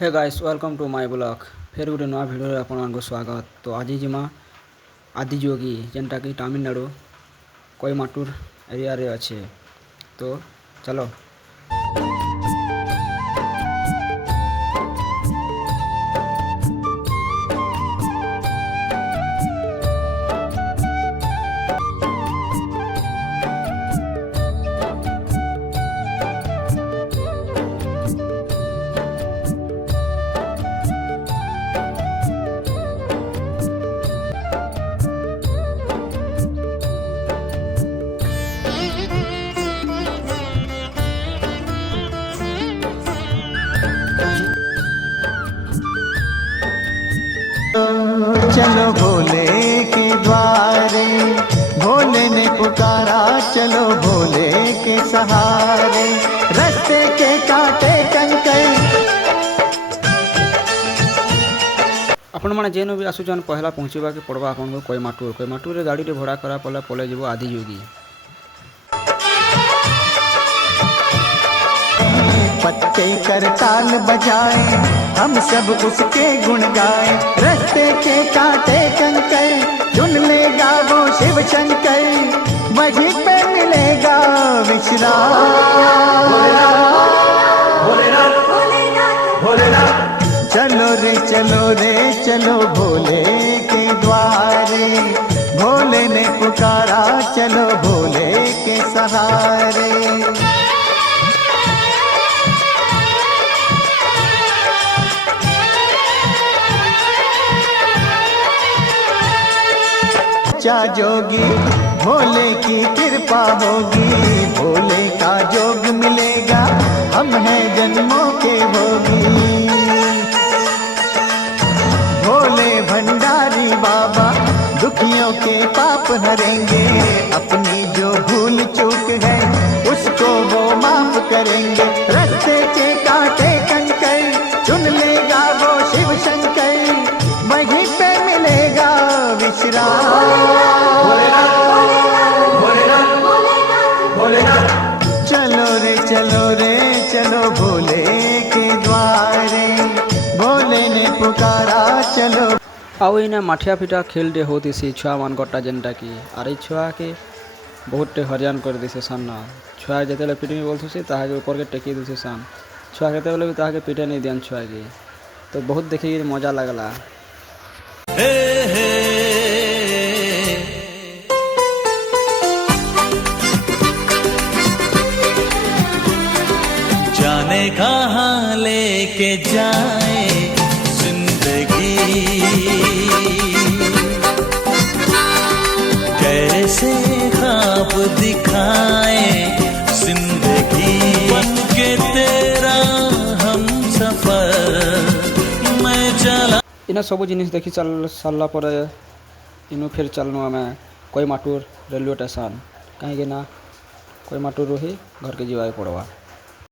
Hey guys welcome to my blog फिर गोटे नया भिडियो आपको स्वागत। तो आज जिमा आदिजोगी जेनटा कि तमिलनाडु कोयमाटूर एरिया रे अच्छे। तो चलो चलो भोले के द्वारे, भोले ने पुकारा चलो भोले के सहारे, रास्ते के कांटे कंकर। आपण मैंने जेन भी आसुचन पहला पहुँचवा के पड़वा आपन को कोयमाटूर रे गाड़ी रे भड़ा करा पड़े पले जीव आदिजोगी। पत्ते करताल बजाए हम सब उसके गुण गाए, रास्ते के कांटे कंकर चुन लेगा वो शिव शंकर, वहीं पे मिलेगा विश्राम। चलो रे चलो भोले के द्वारे, भोले ने पुकारा चलो भोले के सहारे। जोगी भोले की कृपा होगी, भोले का जोग मिलेगा हम हैं जन्मों के भोगी। भोले भंडारी बाबा दुखियों के पाप हरेंगे, अपनी जो भूल चूक है उसको वो माफ करेंगे। रास्ते के कांटे कंकर चुन लेगा वो शिव शंकर, वहीं पे मिलेगा विश्राम। चलो रे चलो भोले के द्वारे, भोले ने पुकारा चलो। आउ इना माठिया पिटा खेल टे होती सी छुआ मान गटा जेनटा कि आरे छुआ के बहुत टे हरियान कर दिसे सन ना। छुआ जेतेले पिटमी बोलथुसी ताहाके ऊपर के टेकी दिसे सन, छुआ केते बेले भी ताहाके पिटे नहीं दियन छुआ के। तो बहुत देखि मजा लागला। जाने कहाँ लेके जाए जिंदगी, कैसे ख्वाब दिखाए जिंदगी, बन के तेरा हम सफर मैं चला। इना सब जिनिस देखि चल सारा पर इनु फिर चलनु आमे कोयमाटूर रेलवे स्टेशन, कहीं ना कोयमाटूर ही घर के जीवा पड़वा।